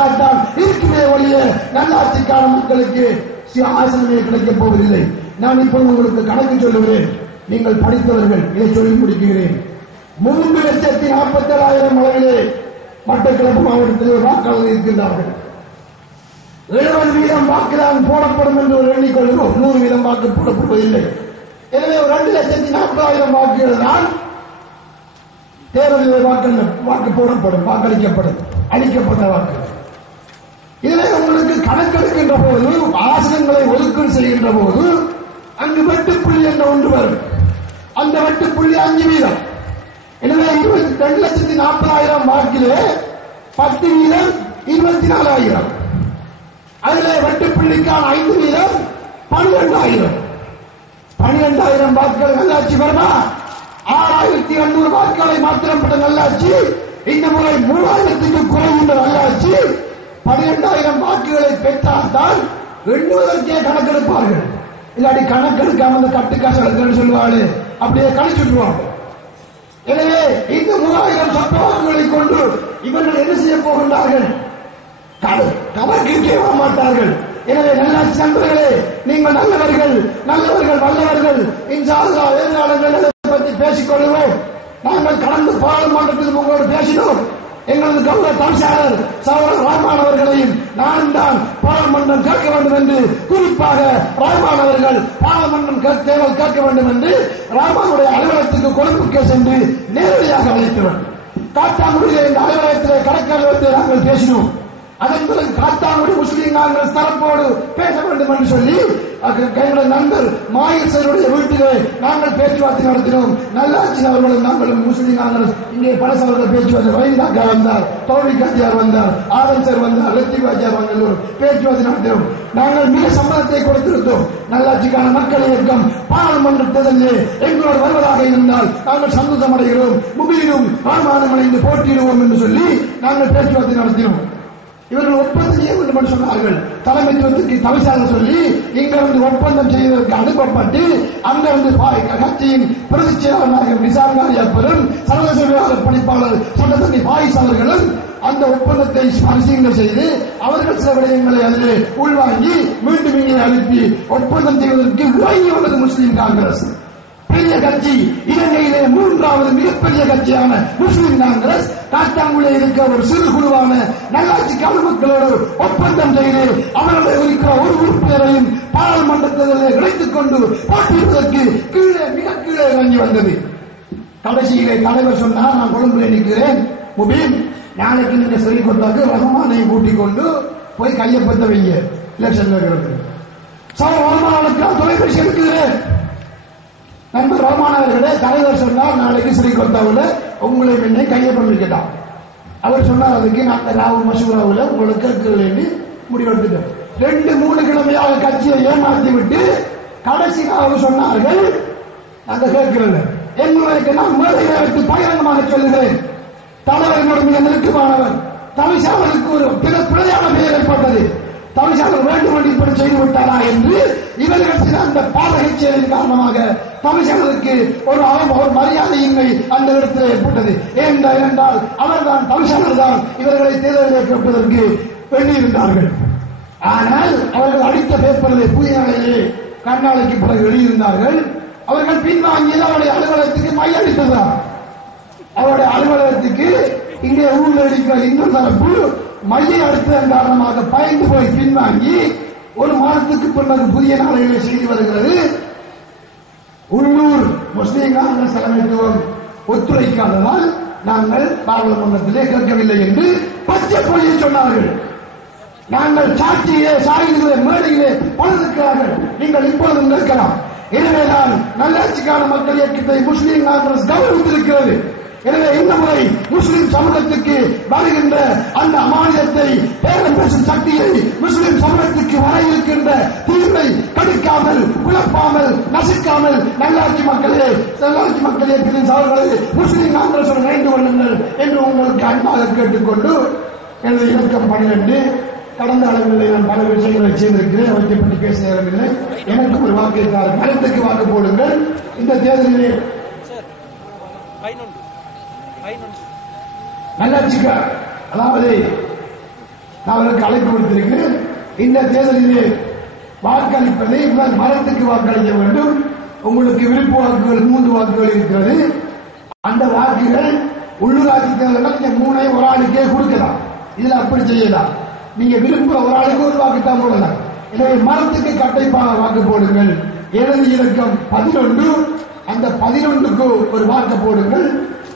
பெற்றால்தான் இருக்குமே ஒழிய நல்லாட்சிக்கான மக்களுக்கு ஆசிரியர் கிடைக்கப் போவதில்லை. நான் இப்போ உங்களுக்கு கணக்கு சொல்லுகிறேன். நீங்கள் படித்தவர்கள் இதை சொல்லி முடிக்கிறேன். மூன்று லட்சத்தி நாற்பத்தி ஏழாயிரம் அளவிலே மட்டக்களப்பு மாவட்டத்தில் வாக்காளர்கள் இருக்கின்றார்கள். எழுபது வீதம் வாக்குதான் போடப்படும் என்று ஒரு எண்ணிக்கொள்கிறோம். நூறு வீதம் வாக்கு போடப்படுவதில்லை. எனவே ஒரு ரெண்டு லட்சத்தி நாற்பதாயிரம் வாக்குகள் தான் தேர்தலில் வாக்கு வாக்கு போடப்படும் வாக்களிக்கப்படும் அளிக்கப்பட்ட வாக்குகள் இதில் உங்களுக்கு கணக்கெடுக்கின்ற போது ஆசனங்களை ஒதுக்கம் செய்கின்ற போது அங்கு வெட்டுப்புள்ளி என்ற ஒன்று வரும். அந்த வெட்டுப்புள்ளி அஞ்சு வீதம். எனவே இருபத்தி ரெண்டு லட்சத்தி நாற்பதாயிரம் வாக்கிலே பத்து வீதம் இருபத்தி நாலாயிரம். அதிலே வெட்டுப்புள்ளிக்கான ஐந்து வீதம் பனிரெண்டாயிரம். பன்னிரெண்டாயிரம் வாக்குகள் நல்லாட்சி வருமா ஆறாயிரத்தி எண்ணூறு வாக்குகளை மாத்திரம் பெற்ற நல்லாட்சி இந்த முறை மூவாயிரத்துக்கு குறைகின்ற நல்லாட்சி பனிரெண்டாயிரம் வாக்குகளை பெற்றால்தான் எண்ணுவதற்கே கணக்கெடுப்பார்கள் இல்லாட்டி கணக்கெடுக்காம அந்த கட்டுக்காசு எடுக்கணும்னு சொல்லுவாள். அப்படியே கணிச்சுடுவாங்க எனவே இந்த மூவாயிரம் சட்ட கொண்டு இவர்கள் என்ன செய்ய போகின்றார்கள்? கணக்கிற்கே வர மாட்டார்கள். எனவே நல்ல சந்தர்களே நீங்கள் நல்லவர்கள் நல்லவர்கள் வல்லவர்கள் இன்ஷா அல்லாஹ் எதிர்காலங்கள் பற்றி பேசிக்கொள்ளுவோம் நாங்கள் கடந்த பாராளுமன்றத்தில் உங்களோடு பேசினோம். எங்களது கௌரவ தவிசாளர் சகோதரர் ராமான் அவர்களையும் நான் தான் பாராளுமன்றம் கேட்க வேண்டும் என்று குறிப்பாக ராமான் அவர்கள் பாராளுமன்றம் கேட்க- தேர்தல் கேட்க வேண்டும் என்று ராமானுடைய அலுவலகத்துக்கு கொழும்புக்கே சென்று நேரடியாக அழைத்தவர் காட்டாங்குடியில் இந்த அலுவலகத்திலே கணக்காளர் நாங்கள் பேசினோம். அதன் பிறகு காத்தாங்குடி முஸ்லீம் காங்கிரஸ் தரப்போடு பேச வேண்டும் என்று சொல்லி எங்களுடைய நண்பர் மாயசருடைய சாருடைய வீட்டிலே நாங்கள் பேச்சுவார்த்தை நடத்தினோம். நல்லாட்சி அவர்களும் நாங்களும் முஸ்லீம் காங்கிரஸ் இங்கே பரச அவர்கள் பேச்சுவார்த்தை வைந்தாக்கா வந்தார். தோழி காத்தியார் வந்தார். ஆதன் சார் வந்தார். லத்தி வாத்தியார் வந்தார். பேச்சுவார்த்தை நடத்தினோம். நாங்கள் மிக சம்பளத்தை கொடுத்திருந்தோம். நல்லாட்சிக்கான மக்கள் இயக்கம் பாராளுமன்ற தேர்தலிலே எங்களோடு வருவதாக இருந்தால் நாங்கள் சந்தோஷம் அடைகிறோம் முகிலும் ஆழ்மானம் அடைந்து போட்டியிடுவோம் என்று சொல்லி நாங்கள் பேச்சுவார்த்தை நடத்தினோம். இவர்கள் ஒப்பந்தம் செய்ய வேண்டும் என்று சொன்னார்கள். தலைமைத்துவத்துக்கு தவிசாளர் சொல்லி இங்கிருந்து ஒப்பந்தம் செய்வதற்கு அனுப்பப்பட்டு அங்கிருந்து கட்சியின் பிரதி செயலாளராக விசாரணை அப்பரும் சர்வதேச விவகார பணிப்பாளர் சட்டத்தண்ணி பாயிஸ் அவர்களும் அந்த ஒப்பந்தத்தை பரிசீலனை செய்து அவர்கள் சில விடயங்களை அதிலே உள்வாங்கி மீண்டும் இங்கே அனுப்பி ஒப்பந்தம் செய்வதற்கு இறங்கி உள்ளது முஸ்லீம் காங்கிரஸ். பெரிய கட்சி இலங்கையிலே மூன்றாவது மிகப்பெரிய கட்சியான முஸ்லிம் காங்கிரஸ் காட்டாங்குடியில் இருக்க ஒரு சிறு குழுவான நல்லாட்சி மக்களோடு ஒப்பந்தம் செய்து அவர்களுடைய இருக்கிற ஒரு உறுப்பினரையும் பாராளுமன்ற தேர்தலில் இணைத்துக் கொண்டு போட்டியிடுவதற்கு கீழே மிக கீழே இறங்கி வந்தது. கடைசியிலே தலைவர் சொன்னார் நான் கொழும்புல நிற்கிறேன். முபீன் நாளைக்கு நீங்க சொல்லி கொடுத்தாக்கு ரஹமானை கூட்டிக் கொண்டு போய் கையப்பத்த வைங்க. எலெக்ஷன் இருக்கிறது. சார் ரஹமானுக்கு தொலைபேசி எடுக்கிறேன் நண்பர் ரோமானவர்களே தலைவர் சொன்னார் நாளைக்கு ஸ்ரீகொத்தாவில் உங்களை பெண்ணை கையப்பம் கேட்டான் அவர் சொன்னார் அதுக்கு நாங்கள் ராவு மசூராவில் உங்களுக்கு கேட்கலன்னு முடிவெடுத்துட்டோம் ரெண்டு மூணு கிழமையாக கட்சியை ஏமாற்றி விட்டு கடைசி அவர் சொன்னார்கள் நாங்கள் கேட்கல எங்களுக்கு நான் மேடையை எடுத்து பகிரங்கமாக சொல்லுகிறேன். தலைவர் என்னோட மிக நெருக்கமானவர் தமிழ்சாமலுக்கு ஒரு பிற பிழையான பெயர் ஏற்பட்டது. தமிழ்சாமர் வேண்டும் என்று இப்படி செய்து விட்டாரா என்று இவர்கள் சில அந்த பாதகை செயலின் காரணமாக தமிழ்சாமலுக்கு ஒரு ஒரு மரியாதையின்மை அந்த இடத்தில் ஏற்பட்டது. ஏனென்றால் ஏனென்றால் அவர்தான் தமிழ்சாமர் தான் இவர்களை தேர்தலில் கேட்பதற்கு எண்ணியிருந்தார்கள். ஆனால் அவர்கள் அடித்த பேப்பரிலே புதிய கண்ணாலைக்கு பிறகு எழுதியிருந்தார்கள். அவர்கள் பின்வாங்கியது அவருடைய அலுவலகத்துக்கு மையடித்ததுதான் அவருடைய அலுவலகத்துக்கு இங்கே ஊழல் அடிக்கிற இன்னொரு தரப்பு மைய அடுத்ததன் காரணமாக பயந்து போய் பின்வாங்கி ஒரு மாதத்துக்கு பின்னர் புதிய நாளைகளை செய்து வருகிறது. உள்ளூர் முஸ்லீம் காங்கிரஸ் தலைமைத்துவம் ஒத்துழைக்காததால் நாங்கள் பாராளுமன்றத்திலே கேட்கவில்லை என்று பச்சை பொழியை சொன்னார்கள். நாங்கள் சாட்சியிலே சாயுதிலே மேடையிலே பலருக்கிறார்கள் நீங்கள் இப்பொழுதும் கேட்கலாம். எனவேதான் நல்லாட்சிக்கான மக்கள் இயக்கத்தை முஸ்லீம் காங்கிரஸ் கௌரவித்திருக்கிறது. எனவே இந்த முறை முஸ்லிம் சமூகத்துக்கு வருகின்ற அந்த அமானியத்தை பேரம் பேசும் சக்தியை முஸ்லிம் சமூகத்துக்கு வர இருக்கின்ற தீர்வை கடிக்காமல் குழப்பாமல் நசுக்காமல் நல்லாட்சி மக்களே நல்லாட்சி மக்களே பிரின் சவர்களே முஸ்லிம் காங்கிரஸ் இணைந்து கொள்ளுங்கள் என்று உங்களுக்கு அன்பாக கேட்டுக்கொண்டு எனது இலக்கம் பன்னிரண்டு கடந்த அளவில் நான் பல விஷயங்களை செய்திருக்கிறேன் அவற்றை பற்றி பேச நேரமில்லை. எனக்கு ஒரு வாக்கு இருக்கிறார் கருத்துக்கு வாக்கு போடுங்கள். இந்த தேர்தலிலே பதினொன்று அதாவது நான் அவருக்கு அழைப்பு கொடுத்திருக்கிறேன் இந்த தேர்தலிலே வாக்களிப்பதை முதல் மரத்துக்கு வாக்களிக்க வேண்டும். உங்களுக்கு விருப்ப வாக்குகள் மூன்று வாக்குகள் இருக்கிறது. அந்த வாக்குகள் உள்ளூராட்சி தேர்தலில் நீங்க மூணை ஒரு ஆளுக்கே கொடுக்கலாம். இதுல அப்படி செய்யலாம். நீங்க விரும்புற ஒரு ஆளுக்கு ஒரு வாக்கு தான் போடலாம். எனவே மரத்துக்கு கட்டைப்பான வாக்கு போடுங்கள். எழுதி இலக்கம் பதினொன்று. அந்த பதினொன்றுக்கு ஒரு வாக்கு போடுங்கள்.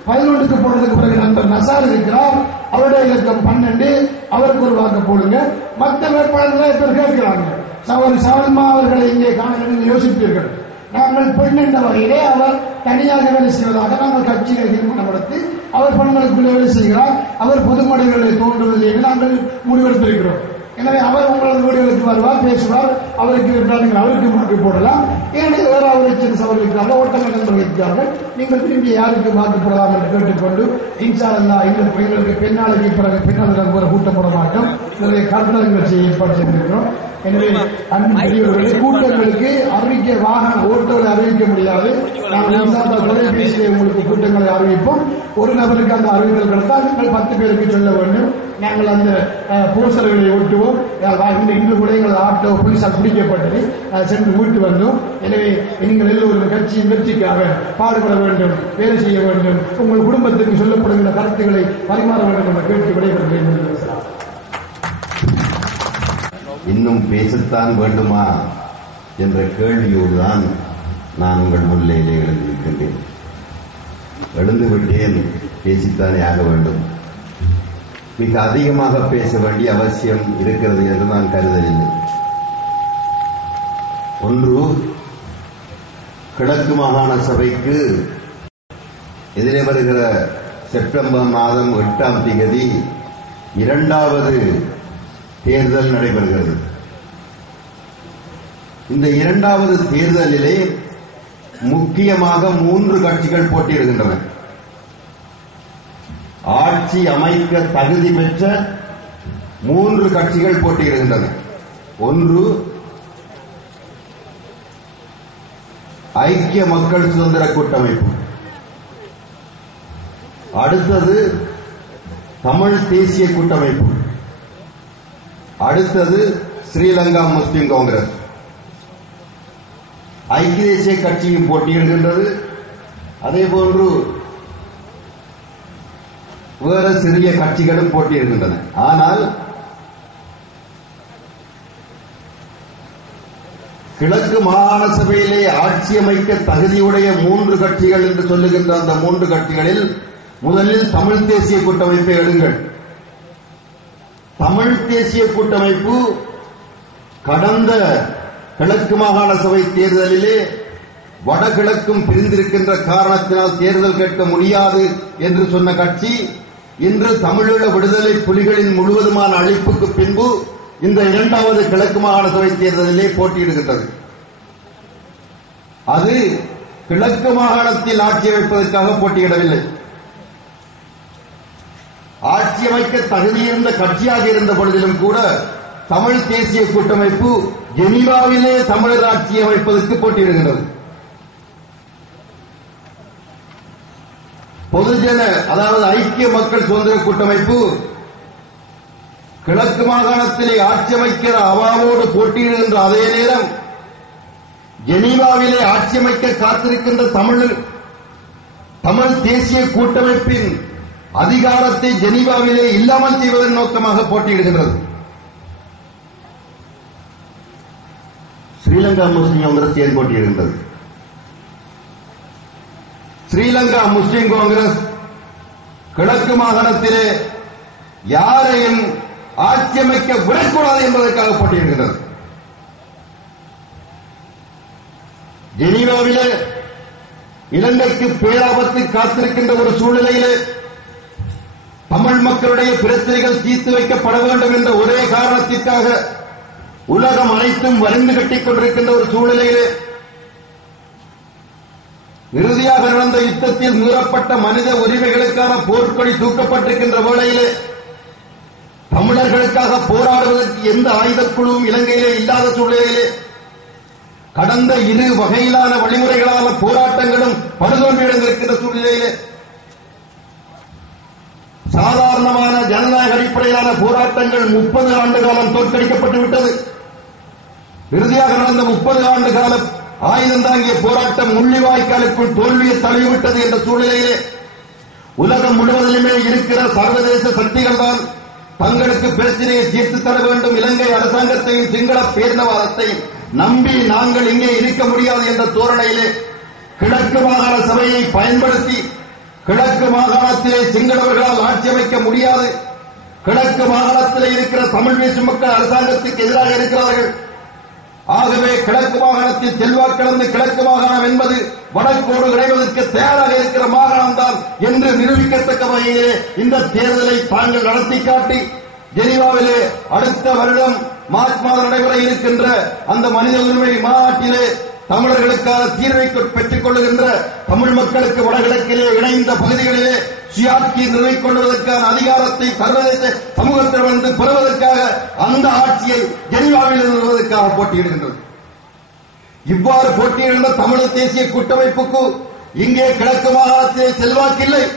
பதினொன்றுக்கு போனதுக்கு பிறகு நண்பர் நசார் இருக்கிறார். அவருடைய இலக்கம் பன்னெண்டு. அவருக்கு ஒரு வாக்கு போடுங்க. மற்ற வேட்பாளர்கள் பேர் கேட்கிறாங்க? சகோதரி சாவல்மா அவர்களை இங்கே காண யோசிப்பீர்கள். நாங்கள் பெண் என்ற வகையிலே அவர் தனியாக வேலை செய்வதாக நாங்கள் கட்சியை தீர்மானப்படுத்தி அவர் பெண்களுக்குள்ளே வேலை செய்கிறார். அவர் பொதுமடைகளை தோன்றுவதில்லை என்று நாங்கள் முடிவெடுத்திருக்கிறோம். எனவே அவர் உங்களது வீடுகளுக்கு வருவார் பேசுவார். அவருக்கு அவருக்கு வாக்கு போடலாம். ஏனெனில் வேறு அவரை சென்று சவர் ஓட்டங்கள் நண்பர்கள் நீங்கள் திரும்பி யாருக்கு வாக்கு என்று கேட்டுக்கொண்டு இன்சாரல்லா எங்களுக்கு எங்களுக்கு பெண்ணாளுக்கு பிறகு பெண்ணாளர்கள் ஒரு கூட்டப்பட மாட்டோம். நிறைய கருத்தரங்கள் செய்ய ஏற்பாடு செய்திருக்கிறோம் எனவே அன்பு பெரியவர்களே கூட்டங்களுக்கு அறிவிக்க வாகன ஓட்டோவில் அறிவிக்க முடியாது. நாங்கள் தொலைபேசியிலே உங்களுக்கு கூட்டங்களை அறிவிப்போம். ஒரு நபருக்கு அந்த அறிவித்தல் கிடைத்தால் நீங்கள் பத்து பேருக்கு சொல்ல வேண்டும். நாங்கள் அந்த போஸ்டர்களை ஒட்டுவோம் இன்று கூட எங்கள் ஆட்டோ போலீசார் பிடிக்கப்பட்டது சென்று மீட்டு வந்தோம். எனவே நீங்கள் எல்லோரும் கட்சியின் வெற்றிக்காக பாடுபட வேண்டும் வேலை செய்ய வேண்டும். உங்கள் குடும்பத்துக்கு சொல்லப்படுகிற கருத்துக்களை பரிமாற வேண்டும் என்ற கேட்டு விடைபெறுகிறேன். இன்னும் பேசத்தான் வேண்டுமா என்ற கேள்வியோடு தான் நான் உங்கள் முன்னிலையிலே எழுந்திருக்கின்றேன். எழுந்து விட்டேன் பேசித்தானே ஆக வேண்டும். மிக அதிகமாக பேச வேண்டிய அவசியம் இருக்கிறது என்று நான் கருதவில்லை. ஒன்று கிழக்கு மாகாண சபைக்கு எதிரே வருகிற செப்டம்பர் மாதம் எட்டாம் திகதி இரண்டாவது தேர்தல் நடைபெறுகிறது. இந்த இரண்டாவது தேர்தலிலே முக்கியமாக மூன்று கட்சிகள் போட்டியிடுகின்றன. ஆட்சி அமைக்க தகுதி பெற்ற மூன்று கட்சிகள் போட்டியிடுகின்றன. ஒன்று ஐக்கிய மக்கள் சுதந்திர கூட்டமைப்பு. அடுத்தது தமிழ் தேசிய கூட்டமைப்பு. அடுத்தது ஸ்ரீலங்கா முஸ்லிம் காங்கிரஸ். ஐக்கிய தேசிய கட்சியும் போட்டியிடுகின்றது அதே போன்று வேறு சிறிய கட்சிகளும் போட்டியிடுகின்றன ஆனால் கிழக்கு மாகாண சபையிலே ஆட்சி அமைக்க தகுதியுடைய மூன்று கட்சிகள் என்று சொல்லுகின்ற அந்த மூன்று கட்சிகளில் முதலில் தமிழ் தேசிய கூட்டமைப்பை எடுங்கள். தமிழ் தேசிய கூட்டமைப்பு கடந்த கிழக்கு மாகாண சபை தேர்தலிலே வடகிழக்கும் பிரிந்திருக்கின்ற காரணத்தினால் தேர்தல் கேட்க முடியாது என்று சொன்ன கட்சி இன்று தமிழீழ விடுதலை புலிகளின் முழுவதுமான அழிப்புக்கு பின்பு இந்த இரண்டாவது கிழக்கு மாகாண சபை தேர்தலிலே போட்டியிடுகின்றது. அது கிழக்கு மாகாணத்தில் ஆட்சி அமைப்பதற்காக போட்டியிடவில்லை. ஆட்சி அமைக்க தகுதியிருந்த கட்சியாக இருந்த பொழுதிலும் கூட தமிழ் தேசிய கூட்டமைப்பு ஜெனீவாவிலே தமிழர் ஆட்சி அமைப்பதற்கு போட்டியிடுகின்றது. பொதுஜன அதாவது ஐக்கிய மக்கள் சுதந்திர கூட்டமைப்பு கிழக்கு மாகாணத்திலே ஆட்சி அமைக்கிற அவாவோடு போட்டியிடுகின்ற அதே நேரம் ஜெனீவாவிலே ஆட்சி அமைக்க காத்திருக்கின்ற தமிழ் தமிழ் தேசிய கூட்டமைப்பின் அதிகாரத்தை ஜெனீவாவிலே இல்லாமல் செய்வதன் நோக்கமாக போட்டியிடுகின்றது. ஸ்ரீலங்கா முஸ்லிம் காங்கிரஸ் ஏன் போட்டியிடுகின்றது ஸ்ரீலங்கா முஸ்லிம் காங்கிரஸ் கிழக்கு மாகாணத்திலே யாரையும் ஆட்சி அமைக்க விடக்கூடாது என்பதற்காக போட்டியிடுகின்றது. ஜெனீவாவிலே இலங்கைக்கு பேராபத்து காத்திருக்கின்ற ஒரு சூழ்நிலையிலே தமிழ் மக்களுடைய பிரச்சனைகள் தீர்த்து வைக்கப்பட வேண்டும் என்ற ஒரே காரணத்திற்காக உலகம் அனைத்தும் வரிந்து கட்டிக் கொண்டிருக்கின்ற ஒரு சூழ்நிலையிலே இறுதியாக நடந்த யுத்தத்தில் மீறப்பட்ட மனித உரிமைகளுக்கான போர்க்கொடி தூக்கப்பட்டிருக்கின்ற வேளையிலே தமிழர்களுக்காக போராடுவதற்கு எந்த ஆயுதக்குழுவும் இலங்கையிலே இல்லாத சூழ்நிலையிலே கடந்த இரு வகையிலான வழிமுறைகளான போராட்டங்களும் படுதோல்வியடைந்திருக்கின்ற சூழ்நிலையிலே சாதாரணமான ஜனநாயக அடிப்படையிலான போராட்டங்கள் முப்பது ஆண்டு காலம் தோற்கடிக்கப்பட்டு விட்டது. இறுதியாக நடந்த முப்பது ஆண்டு கால ஆயுதம் தாங்கிய போராட்டம் முள்ளிவாய்க்காலுக்குள் தோல்வியை தழுவிவிட்டது என்ற சூழ்நிலையிலே உலகம் முழுவதிலுமே இருக்கிற சர்வதேச சக்திகள் தான் தங்களுக்கு பிரச்சனையை தீர்த்து தர வேண்டும். இலங்கை அரசாங்கத்தையும் சிங்கள பேரினவாதத்தையும் நம்பி நாங்கள் இங்கே இருக்க முடியாது என்ற தோரணையிலே கிழக்கு மாகாண சபையை பயன்படுத்தி கிழக்கு மாகாணத்திலே சிங்களவர்களால் ஆட்சி அமைக்க முடியாது. கிழக்கு மாகாணத்திலே இருக்கிற தமிழ் பேசும் மக்கள் அரசாங்கத்துக்கு எதிராக இருக்கிறார்கள். ஆகவே கிழக்கு மாகாணத்தில் செல்வாக்கிழந்து கிழக்கு மாகாணம் என்பது வடக்கோடு இணைவதற்கு தயாராக இருக்கிற மாகாணம் தான் என்று நிரூபிக்கத்தக்க வகையிலே இந்த தேர்தலை தாங்கள் நடத்தி காட்டி ஜெனீவாவிலே அடுத்த வருடம் மார்ச் மாதம் நடைபெற இருக்கின்ற அந்த மனித உரிமை மாநாட்டிலே தமிழர்களுக்கான தீர்வை பெற்றுக் கொள்ளுகின்ற தமிழ் மக்களுக்கு வடகிழக்கிலே இணைந்த பகுதிகளிலே சுயாட்சி நிறுவிக் கொள்வதற்கான அதிகாரத்தை சர்வதேச சமூகத்திலிருந்து பெறுவதற்காக அந்த ஆட்சியை ஜெனிவாவில் நிறுவதற்காக போட்டியிடுகின்றது. இவ்வாறு போட்டியிடுகின்ற தமிழர் தேசிய கூட்டமைப்புக்கு இங்கே கிழக்கு மாகாணத்திலே செல்வாக்கில்லை.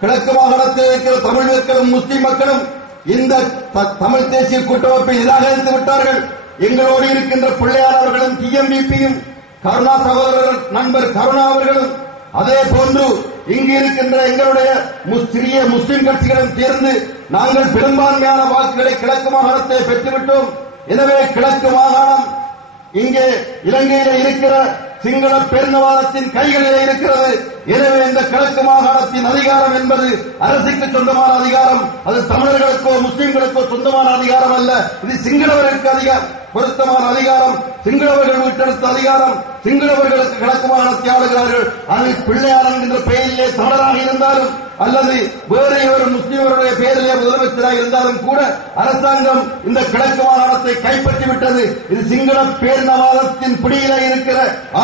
கிழக்கு மாகாணத்தில் இருக்கிற தமிழ் மக்களும் முஸ்லிம் மக்களும் இந்த த- தமிழ் தேசிய கூட்டமைப்பை நிராகரித்து விட்டார்கள். எங்களோடு இருக்கின்ற பிள்ளையார் அவர்களும் டிஎம்பிபியும் கருணா சகோதரர் நண்பர் கருணா அவர்களும் அதே போன்று இங்கு இருக்கின்ற எங்களுடைய முஸ்- சிறிய முஸ்லிம் கட்சிகளும் சேர்ந்து நாங்கள் பெரும்பான்மையான வாக்குகளை கிழக்கு மாகாணத்தை பெற்றுவிட்டோம். எனவே கிழக்கு மாகாணம் இங்கே இலங்கையில இருக்கிற சிங்கள பெருநவாதத்தின் கைகளிலே இருக்கிறது. எனவே இந்த கிழக்கு மாகாணத்தின் அதிகாரம் என்பது அரசுக்கு சொந்தமான அதிகாரம். அது தமிழர்களுக்கோ முஸ்லிம்களுக்கோ சொந்தமான அதிகாரம் அல்ல. இது சிங்களவர்களுக்கு அதிகாரம். பொருத்தமான அதிகாரம். சிங்களவர்கள் விட்டெடுத்த அதிகாரம். சிங்களவர்களுக்கு கிழக்கு மாகாணத்தை ஆளுகிறார்கள் அது பிள்ளையார் என்ற பெயரிலே தமிழராக இருந்தாலும் அல்லது வேறு ஒரு முஸ்லிமருடைய பெயரிலே முதலமைச்சராக இருந்தாலும் கூட அரசாங்கம் இந்த கிழக்கு மாகாணத்தை கைப்பற்றி விட்டது இது சிங்கள பேரினவாதத்தின் பிடியிலே இருக்கிற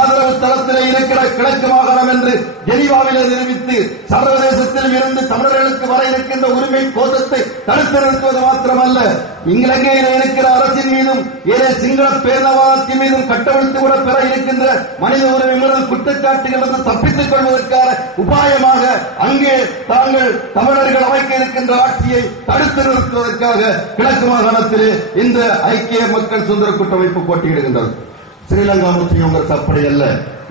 ஆதரவு தளத்திலே இருக்கிற கிழக்கு மாகாணம் என்று ஜெனீவாவிலே நிரூபித்து சர்வதேசத்தில் இருந்து தமிழர்களுக்கு வர இருக்கின்ற உரிமை கோஷத்தை தடுத்து நிறுத்துவது மாத்திரமல்ல. இங்கிலங்கையில் இருக்கிற அரசின் மீதும் ஏதே சிங்கள பேரவாதத்தின் மீதும் கட்டவிழ்த்து கூட பெற இருக்கின்ற மனித உரிமை மீறல் குற்றச்சாட்டுகளிலிருந்து தப்பித்துக் கொள்வதற்கான உபாயமாக அங்கே தாங்கள் தமிழர்கள் அமைக்க இருக்கின்ற ஆட்சியை தடுத்து நிறுத்துவதற்காக கிழக்கு மாகாணத்திலே இந்த ஐக்கிய மக்கள் சுதந்திர கூட்டமைப்பு போட்டியிடுகின்றது. ஸ்ரீலங்கா முஸ்லிம் காங்கிரஸ் அப்படி அல்ல.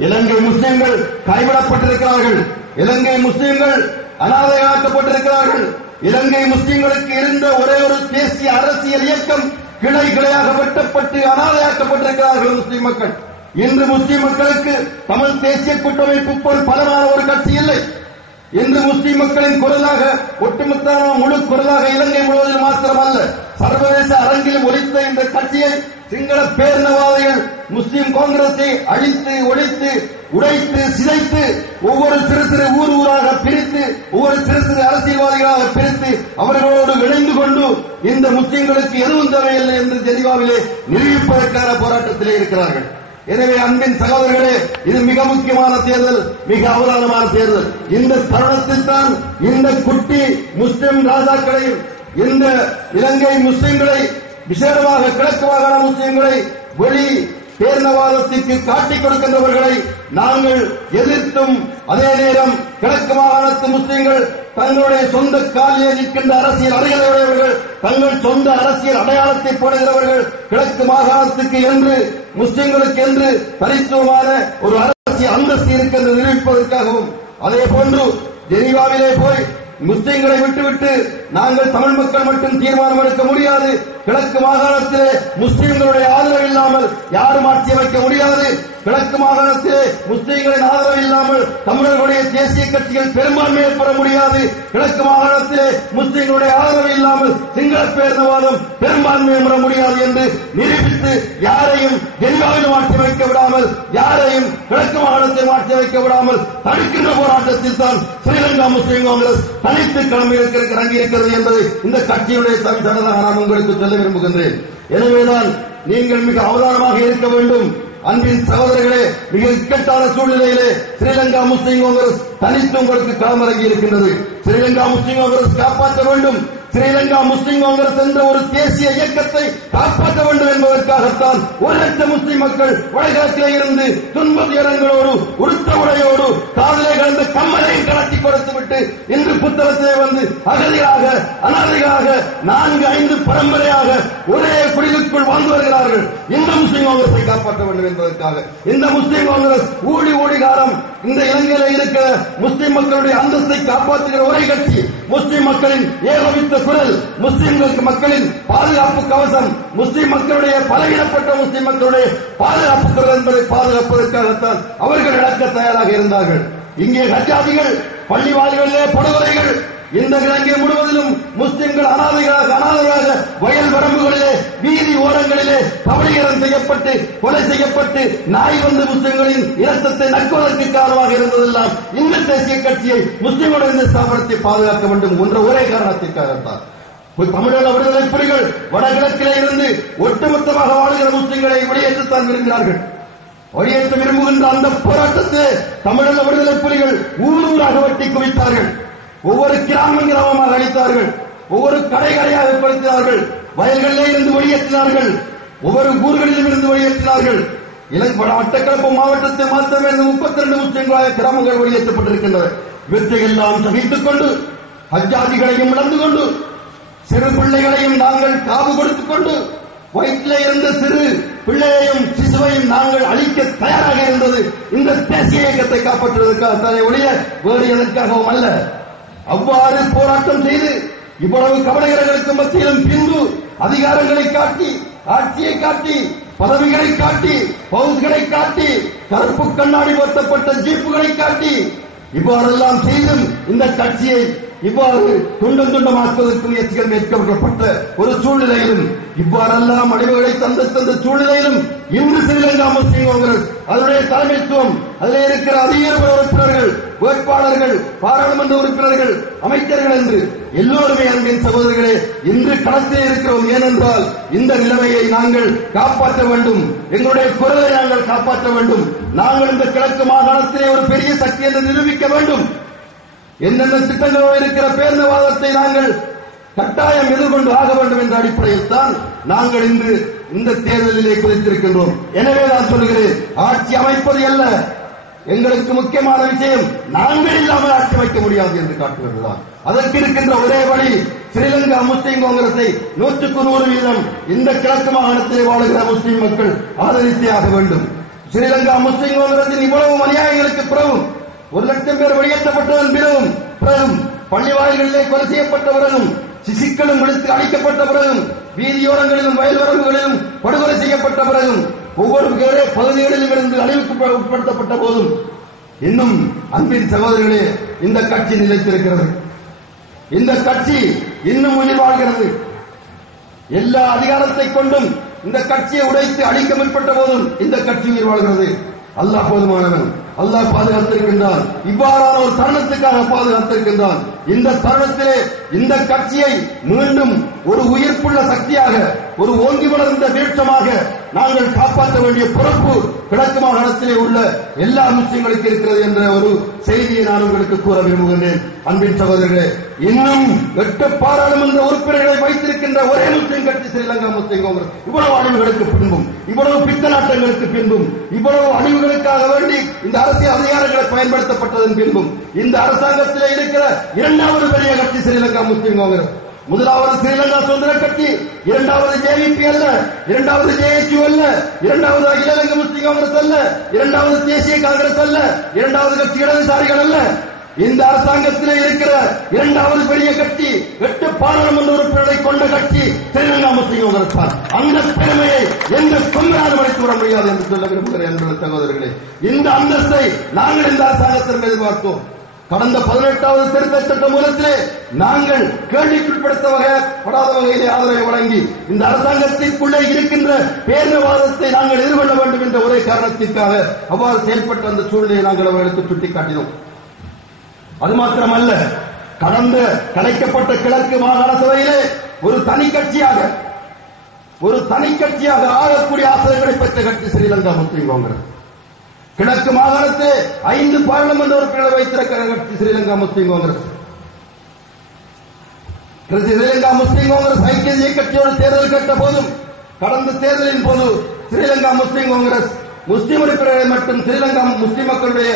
இலங்கை முஸ்லிம்கள் கைவிடப்பட்டிருக்கிறார்கள். இலங்கை முஸ்லிம்கள் அனாதையாக்கப்பட்டிருக்கிறார்கள் இலங்கை முஸ்லிம்களுக்கு இருந்த ஒரே ஒரு தேசிய அரசியல் இயக்கம் கிளை கிளையாக வெட்டப்பட்டு அனாதையாக்கப்பட்டிருக்கிறார்கள் முஸ்லிம் மக்கள். இன்று முஸ்லிம் மக்களுக்கு தமிழ் தேசிய கூட்டமைப்பு போல் பலமான ஒரு கட்சி இல்லை. இன்று முஸ்லிம் மக்களின் குரலாக ஒட்டுமொத்தமான முழு குரலாக இலங்கை முழுவதில் மாத்திரமல்ல சர்வதேச அரங்கிலும் ஒலித்த இந்த கட்சியை சிங்கள பேரினவாதிகள் முஸ்லிம் காங்கிரஸை அழித்து ஒழித்து உடைத்து சிதைத்து ஒவ்வொரு சிறு சிறு ஊர் ஊராக பிரித்து ஒவ்வொரு சிறு சிறு அரசியல்வாதிகளாக பிரித்து அவர்களோடு இணைந்து கொண்டு இந்த முஸ்லிம்களுக்கு எதுவும் தேவையில்லை என்று ஜெனீவாவிலே நிரூபிப்பதற்கான போராட்டத்திலே இருக்கிறார்கள். எனவே அன்பின் சகோதரர்களே இது மிக முக்கியமான தேர்தல் மிக அவதானமான தேர்தல். இந்த தருணத்தில் தான் இந்த குட்டி முஸ்லிம் ராஜாக்களையும் இந்த இலங்கை முஸ்லிம்களை விசேடமாக கிழக்கு மாகாண முஸ்லிம்களை வெளி பேரினவாதத்திற்கு காட்டிக் கொடுக்கின்றவர்களை நாங்கள் எதிர்த்தும் அதே நேரம் கிழக்கு மாகாணத்து முஸ்லிம்கள் தங்களுடைய சொந்த காலிலே நிற்கின்ற அரசியல் அறிகளுடையவர்கள் தங்கள் சொந்த அரசியல் அடையாளத்தை போடுகிறவர்கள் கிழக்கு மாகாணத்துக்கு என்று முஸ்லிம்களுக்கு என்று தனித்துவமான ஒரு அரசியல் அந்தஸ்து இருக்கின்ற நிரூபிப்பதற்காகவும். அதே போன்று ஜெனீவாவிலே போய் முஸ்லிம்களை விட்டுவிட்டு நாங்கள் தமிழ் மக்கள் மட்டும் தீர்மானம் எடுக்க முடியாது. கிழக்கு மாகாணத்திலே முஸ்லிம்களுடைய ஆதரவு இல்லாமல் யாரும் ஆட்சி அமைக்க முடியாது. கிழக்கு மாகாணத்திலே முஸ்லீம்களின் ஆதரவு இல்லாமல் தமிழர்களுடைய தேசிய கட்சிகள் பெரும்பான்மையை பெற முடியாது. கிழக்கு மாகாணத்திலே முஸ்லீம்களுடைய ஆதரவு இல்லாமல் சிங்கள பேரினவாதம் பெரும்பான்மையை பெற முடியாது என்று நிரூபித்து யாரையும் ஜெனிவாவிலும் மாற்றி வைக்க விடாமல் யாரையும் கிழக்கு மாகாணத்தை மாற்றி வைக்க விடாமல் தடுக்கின்ற போராட்டத்தில் தான் ஸ்ரீலங்கா முஸ்லீம் காங்கிரஸ் தனித்து கிளம்பியிருக்கிறது இருக்கிற என்பதை இந்த கட்சியுடைய தவிசானதாக நான் உங்களுக்கு சொல்ல விரும்புகின்றேன். எனவேதான் நீங்கள் மிக அவதானமாக இருக்க வேண்டும். அன்பின் சகோதரர்களே மிக இக்கட்டான சூழ்நிலையிலே ஸ்ரீலங்கா முஸ்லிம் காங்கிரஸ் தனித்து உங்களுக்கு களமிறங்கி இருக்கின்றது. ஸ்ரீலங்கா முஸ்லீம் காங்கிரஸ் காப்பாற்ற வேண்டும். ஸ்ரீலங்கா முஸ்லிம் காங்கிரஸ் என்ற ஒரு தேசிய இயக்கத்தை காப்பாற்ற வேண்டும் என்பதற்காகத்தான் ஒரு லட்சம் முஸ்லிம் மக்கள் வடகிழக்கிலே இருந்து துன்ப துயரங்களோடு உடுத்த உடையோடு காதலை கலந்த கம்மலையும் கலத்தி கொடுத்துவிட்டு இன்று புத்தகத்திலே வந்து அகதியாக அனாதைகளாக நான்கு ஐந்து பரம்பரையாக ஒரே குடிலுக்குள் வாழ்ந்து வருகிறார்கள். இந்த முஸ்லிம் காங்கிரஸை காப்பாற்ற வேண்டும் என்பதற்காக. இந்த முஸ்லிம் காங்கிரஸ் ஊழி ஊழிகாரம் இந்த இலங்கையில் இருக்கிற முஸ்லிம் மக்களுடைய அந்தஸ்தை காப்பாற்றுகிற ஒரே கட்சி. முஸ்லிம் மக்களின் ஏகோபித்த குரல் முஸ்லிம்களுக்கு மக்களின் பாதுகாப்பு கவசம் முஸ்லிம் மக்களுடைய பலவீனப்பட்ட முஸ்லிம் மக்களுடைய பாதுகாப்பு குரல் என்பதை பாதுகாப்பதற்காகத்தான் அவர்கள் இழக்க தயாராக இருந்தார்கள். இங்கே கஜாதிகள் பள்ளிவாதிகளிலே படுகொலைகள் இந்த இலங்கை முழுவதிலும் முஸ்லிம்கள் அனாதைகளாக அனாதைகளாக வயல் வரம்புகளிலே வீதி ஓரங்களிலே பவளீகரம் செய்யப்பட்டு கொலை செய்யப்பட்டு நாய் வந்து முஸ்லிம்களின் இரத்தத்தை நக்குவதற்கு காரணமாக இருந்ததெல்லாம் இந்த தேசிய கட்சியை முஸ்லிம்களுடைய இந்த ஸ்தாபனத்தை பாதுகாக்க வேண்டும் என்ற ஒரே காரணத்திற்காகத்தான். தமிழக விடுதலை புலிகள் வடகிழக்கிலே இருந்து ஒட்டுமொத்தமாக வாழ்கிற முஸ்லிம்களை வெளியேற்றத்தான் விரும்பினார்கள் வெளியேற்ற விரும்புகின்ற அந்த போராட்டத்தை தமிழக விடுதலை புலிகள் ஊர் ஊராக வெட்டி குவித்தார்கள். ஒவ்வொரு கிராமம் கிராமமாக அழித்தார்கள். ஒவ்வொரு கடை கடையாக கொடுத்தார்கள் வயல்களிலே இருந்து வெளியேற்றினார்கள் ஒவ்வொரு ஊர்களிலும் இருந்து வெளியேற்றினார்கள் இலங்கை மட்டக்களப்பு மாவட்டத்தை மாத்திரமே இந்த முப்பத்தி ரெண்டு முஸ்லிம்களாக கிராமங்கள் வெளியேற்றப்பட்டிருக்கின்றன வெற்றியெல்லாம் எல்லாம் சகித்துக் கொண்டு அஜாதிகளையும் இழந்து கொண்டு சிறு பிள்ளைகளையும் நாங்கள் காவு கொடுத்துக் கொண்டு வயிற்றிலே இருந்த சிறு பிள்ளையையும் சிசுவையும் நாங்கள் அழிக்க தயாராக இருந்தது. இந்த தேசிய இயக்கத்தை காப்பாற்றுவதற்காக தானே ஒழிய வேறு எதற்காகவும் அல்ல. அவ்வாறு போராட்டம் செய்து இவ்வளவு கவலைகளுக்கு மத்தியிலும் பின்பு அதிகாரங்களை காட்டி ஆட்சியை காட்டி பதவிகளை காட்டி பவுஸ்களை காட்டி கருப்பு கண்ணாடி வருத்தப்பட்ட ஜீப்புகளை காட்டி இவ்வாறெல்லாம் செய்தும் இந்த கட்சியை இவ்வாறு துண்டம் துண்டமாக்குவதற்கு முயற்சிகள் மேற்கொள்ளப்பட்ட ஒரு சூழ்நிலையிலும் இவ்வாறெல்லாம் அழிவுகளை தந்த தந்த சூழ்நிலையிலும் இன்று ஸ்ரீலங்கா முஸ்லீம் காங்கிரஸ் அதனுடைய தலைமைத்துவம் அதில் இருக்கிற அதிகார வேட்பாளர்கள் பாராளுமன்ற உறுப்பினர்கள் அமைச்சர்கள் என்று எல்லோருமே அன்பின் சகோதரர்களே இன்று களத்தில் இருக்கிறோம். ஏனென்றால் இந்த நிலைமையை நாங்கள் காப்பாற்ற வேண்டும். எங்களுடைய குரலை நாங்கள் காப்பாற்ற வேண்டும். நாங்கள் இந்த கிழக்கு மாகாணத்திலே ஒரு பெரிய சக்தி என்று நிரூபிக்க வேண்டும். என்னென்ன திட்டங்களோ இருக்கிற பேருந்தவாதத்தை நாங்கள் கட்டாயம் எதிர்கொண்டு ஆக வேண்டும் என்ற அடிப்படையில் தான் நாங்கள் இன்று இந்த தேர்தலிலே குறித்திருக்கின்றோம் எனவே நான் சொல்கிறேன் ஆட்சி அமைப்பது அல்ல எங்களுக்கு முக்கியமான விஷயம் நாங்கள் இல்லாமல் ஆட்சி வைக்க முடியாது என்று காட்டுவதுதான். அதற்கு இருக்கின்ற ஒரே வழி ஸ்ரீலங்கா முஸ்லீம் காங்கிரஸை நூற்றுக்கு நூறு வீதம் இந்த கிழக்கு மாகாணத்திலே வாழுகிற முஸ்லீம் மக்கள் ஆதரித்தே ஆக வேண்டும். ஸ்ரீலங்கா முஸ்லீம் காங்கிரசின் இவ்வளவு அநியாயங்களுக்கு பிறகும் ஒரு லட்சம் பேர் வெளியேற்றப்பட்டதன் பிறகும் பிறகும் பள்ளி வாயில்களிலே கொலை செய்யப்பட்ட பிறகும் சிசிக்களும் விடுத்து அழிக்கப்பட்ட பிறகும் வீதியோரங்களிலும் வயல் வரம்புகளிலும் படுகொலை செய்யப்பட்ட பிறகும் ஒவ்வொரு பகுதிகளிலும் இருந்து அழிவுக்கு உட்படுத்தப்பட்ட போதும் இன்னும் அன்பின் சகோதரர்களே இந்த கட்சி நிலைத்திருக்கிறது. இந்த கட்சி இன்னும் உயிர் வாழ்கிறது. எல்லா அதிகாரத்தை கொண்டும் இந்த கட்சியை உடைத்து அழிக்க முற்பட்ட போதும் இந்த கட்சி உயிர் வாழ்கிறது. அல்லாஹ் போதுமானவன். அல்லாஹ் பாதுகாத்திருக்கின்றான் இவ்வாறான ஒரு தருணத்துக்காக பாதுகாத்திருக்கின்றான் இந்த தருணத்திலே இந்த கட்சியை மீண்டும் ஒரு உயிர்ப்புள்ள சக்தியாக ஒரு ஓங்கி வளர்ந்த வீழ்ச்சமாக நாங்கள் காப்பாற்ற வேண்டிய பொறுப்பு கிழக்கு மாகாணத்திலே உள்ள எல்லா முஸ்லிம்களுக்கு இருக்கிறது என்ற ஒரு செய்தியை நான் உங்களுக்கு கூற விரும்புகின்றேன். அன்பின் சகோதரர்களே இன்னும் எட்டு பாராளுமன்ற உறுப்பினர்களை வைத்திருக்கின்ற ஒரே முஸ்லிம் கட்சி ஸ்ரீலங்கா முஸ்லிம் காங்கிரஸ். இவ்வளவு அழிவுகளுக்கு பின்பும் இவ்வளவு பித்தநாட்டங்களுக்கு பின்பும் இவ்வளவு அழிவுகளுக்காக வேண்டி இந்த அரசியல் அதிகாரங்களை பயன்படுத்தப்பட்டதன் பின்பும் இந்த அரசாங்கத்தில் இருக்கிற இரண்டாவது பெரிய கட்சி ஸ்ரீலங்கா முஸ்லிம் காங்கிரஸ். முதலாவது ஸ்ரீலங்கா சுதந்திர கட்சி இரண்டாவது ஜேவிபி அல்ல இரண்டாவது ஜேஎச்யூ அல்ல இரண்டாவது அகில இலங்கை முஸ்லிம் காங்கிரஸ் அல்ல இரண்டாவது தேசிய காங்கிரஸ் அல்ல இரண்டாவது கட்சி இடதுசாரிகள் அல்ல. இந்த அரசாங்கத்தில் இருக்கிற இரண்டாவது பெரிய கட்சி எட்டு பாராளுமன்ற உறுப்பினர்களை கொண்ட கட்சி திருநங்கா முஸ்லிம் காங்கிரஸ் தான். அந்த பெருமையை எந்த கொங்கராலும் அழைத்து விட முடியாது என்று சொல்ல விரும்புகிறேன் என்பது சகோதரர்களே. இந்த அந்தஸ்தை நாங்கள் இந்த அரசாங்கத்திற்கு எதிர்பார்த்தோம் கடந்த பதினெட்டாவது திருத்த சட்ட மூலத்திலே நாங்கள் கேள்விக்குட்படுத்த வகைப்படாத வகையிலே ஆதரவை வழங்கி இந்த அரசாங்கத்திற்குள்ளே இருக்கின்ற பேரவாதத்தை நாங்கள் எதிர்கொள்ள வேண்டும் என்ற ஒரே காரணத்திற்காக அவ்வாறு செயல்பட்ட அந்த சூழ்நிலையை நாங்கள் அவர்களுக்கு சுட்டிக்காட்டினோம். அது மாத்திரமல்ல கடந்த கலைக்கப்பட்ட கிழக்கு மாகாண சபையிலே ஒரு தனி கட்சியாக ஒரு தனி கட்சியாக ஆகக்கூடிய ஆசிரியர்களை பெற்ற கட்சி ஸ்ரீலங்கா முஸ்லிம் காங்கிரஸ். கிழக்கு மாகாணத்து ஐந்து பாராளுமன்ற உறுப்பினர்களை வைத்திருக்கிற கட்சி ஸ்ரீலங்கா முஸ்லிம் காங்கிரஸ். ஸ்ரீலங்கா முஸ்லிம் காங்கிரஸ் ஐக்கிய இந்திய கட்சியோடு தேர்தல் கேட்ட போதும் கடந்த தேர்தலின் போது ஸ்ரீலங்கா முஸ்லிம் காங்கிரஸ் முஸ்லிம் உறுப்பினர்களை மட்டும் ஸ்ரீலங்கா முஸ்லிம் மக்களுடைய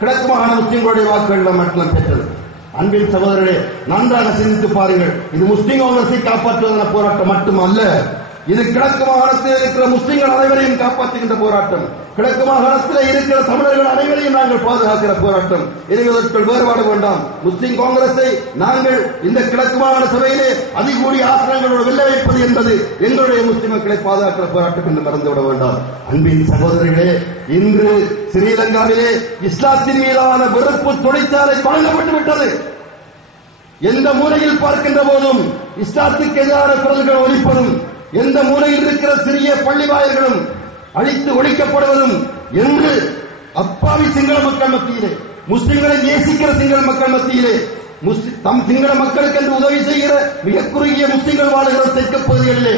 கிழக்கு மாகாண முஸ்லீம்களுடைய வாக்குகளில் மட்டும் பெற்றது. அன்பின் சகோதரர்களே நன்றாக சிந்தித்து பாருங்கள். இது முஸ்லிம் காங்கிரஸை காப்பாற்றுவதற்கான போராட்டம் மட்டுமல்ல. இது கிழக்கு மாகாணத்தில் இருக்கிற முஸ்லிம்கள் அனைவரையும் காப்பாற்றுகின்ற போராட்டம். கிழக்கு மாகாணத்தில் இருக்கிற தமிழர்கள் அனைவரையும் நாங்கள் பாதுகாக்கிற போராட்டம். இதற்குள் வேறுபாடு வேண்டாம். முஸ்லிம் காங்கிரஸை நாங்கள் இந்த கிழக்கு மாகாண சபையிலே அதிகூடிய ஆசனங்களோடு வெல்ல வைப்பது என்பது எங்களுடைய முஸ்லிம் மக்களை பாதுகாக்கிற போராட்டம் என்று மறந்துவிட வேண்டாம். அன்பின் சகோதரிகளே இன்று ஸ்ரீலங்காவிலே இஸ்லாத்தின் மீதான வெறுப்பு தொழிற்சாலை தொடங்கப்பட்டு விட்டது. எந்த மூலையில் பார்க்கின்ற போதும் இஸ்லாத்துக்கு எதிரான குரல்கள் ஒலிப்பதும் எந்த மூலையில் இருக்கிற சிறிய பள்ளி வாயில்களும் அழித்து ஒழிக்கப்படுவதும் என்று அப்பாவி சிங்கள மக்கள் மத்தியிலே முஸ்லிம்களை நேசிக்கிற சிங்கள மக்கள் மத்தியிலே முஸ்லி- தம் சிங்கள மக்களுக்கு என்று உதவி செய்கிற மிக குறுகிய முஸ்லிம்கள் வாழுகிற தெற்கு பகுதிகளிலே